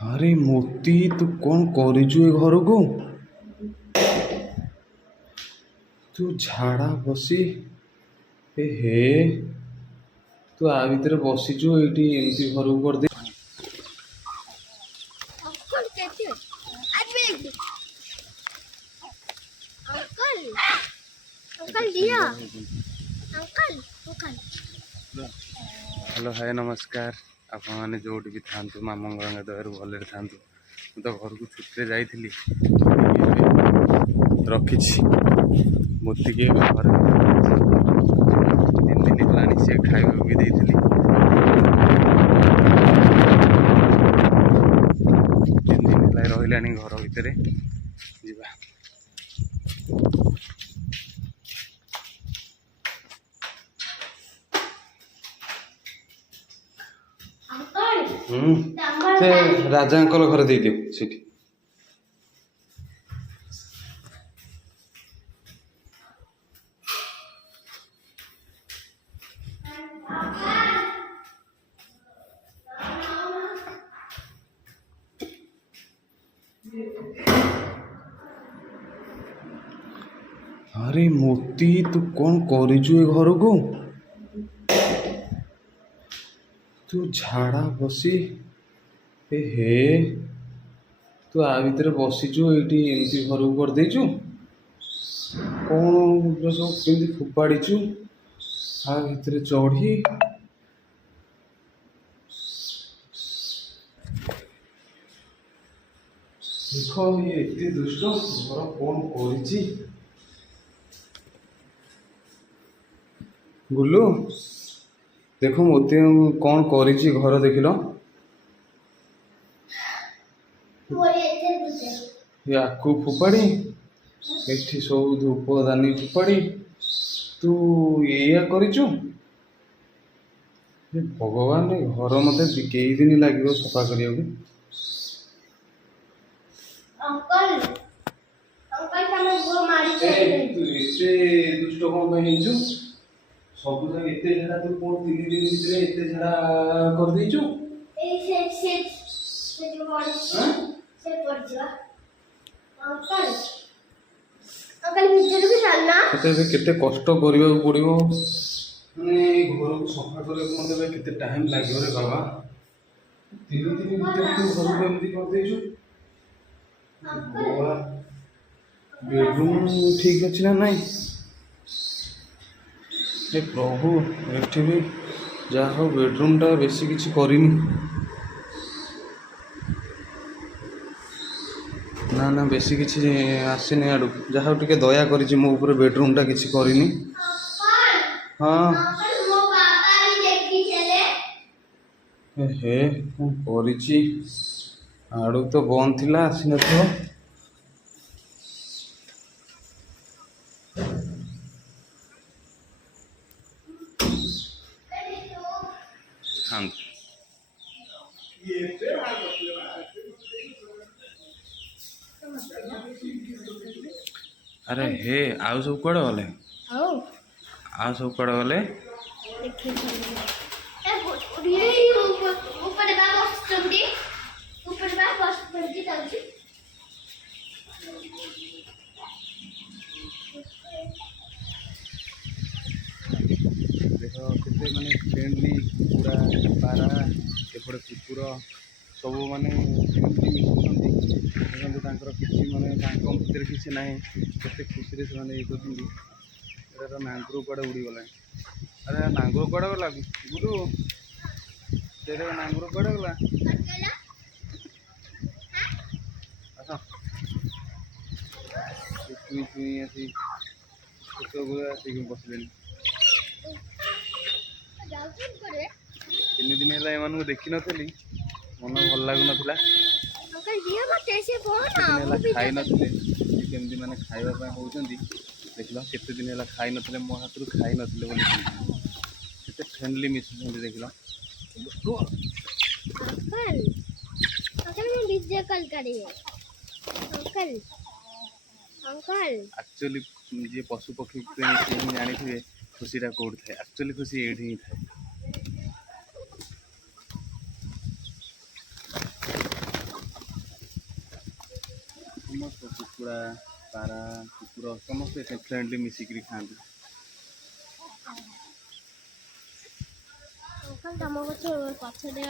अरे मोती तू कौन करचु ए घर को तू झाड़ा बसी ए हे तू आ भितर बसीचु एटी एमती घर को कर दे। अंकल कैसे आज भी अंकल अंकल दिया अंकल अंकल हेलो हाय नमस्कार आपण मैंने जो भी था माँ मंगल दयार भले था तो घर को छुट्टी जाइली रखी मोती के घर 3 दिन है सी खाइबा भी देती 3 दिन है रही घर भितर जा से राजा घर दे दियो सीठी अरे मोती तू कौन करचु ए घर को तू झाड़ा बसी ए हे तू आ भितर बसीचु एटी एमती घर को कर देचु कौन सब केमती फोपाड़ीचु आ भितर चढ़ी देख ये एते दुष्ट घर कौन करिची गुल्लू देखो मोती कौन करिची घर देखिल याकू फोपाड़ी एठी सब धूपदानी फोपाड़ी तू या करिचु भगवान घर मत कई दिन लगे सफा करिया अंकल अंकल तमे गो मारी तू एते दुष्ट कौन पे सब जगह एते झाड़ा तू कौन 3 दिन भितर एते झाड़ा कर देचु से जो बॉडी से पड़ जा अंकल अंकल भीतर भी चलना मते केते कष्ट करिया पड़िबो माने घर को सफा करे मते केते टाइम लागियो रे बाबा 3 दिन भितर तू घर को एमती कर देचु बेडरूम ठीक अच्छी ना नहीं हे प्रभु एठी भी जहाँ हो बेडरूम टा बेसी किसी करिनी ना ना बेसी किसी आसीनी आड़ू जहाँ टिके दया करिछि मो ऊपर बेडरूम टा किसी करिनी हाँ हे करिछि आड़ू तो बंद थिला आसी नथियो अरे हे आउ सब कड़े गले आउ सब कड़े गले देख केते माने फ्रेंडली कुकुड़ा पारा एपटे कुकुर सब माने किसी माने भितर किसी ना केते खुशी से ये कर नांगुर कड़े उड़ी गला अरे नांगुर कड़े गला गुरु तेरे नांगुर कड़े गला अच्छा चुई चुई आसी आसिक बसले 3 दिन है एम देखी नी मन भल लगुन खाई नमती मैंने खावाई होती देख लो केते दिन है खाई न मो हाथ खाई नते फ्रेंडली मिसुं देख लो एक्चुअली जी पशु पक्षी प्रेमी जानी थे खुशी कौट थे एक्चुअली खुशी ये ही थाए ସମସ୍ତ କୁକୁଡ଼ା ପାରା କୁକୁର ସମସ୍ତେ ଫ୍ରେଣ୍ଡଲି ମିଶିକିରି ଖାଆନ୍ତି। ଅଙ୍କଲ ତମ ଗଛ ପଛରେ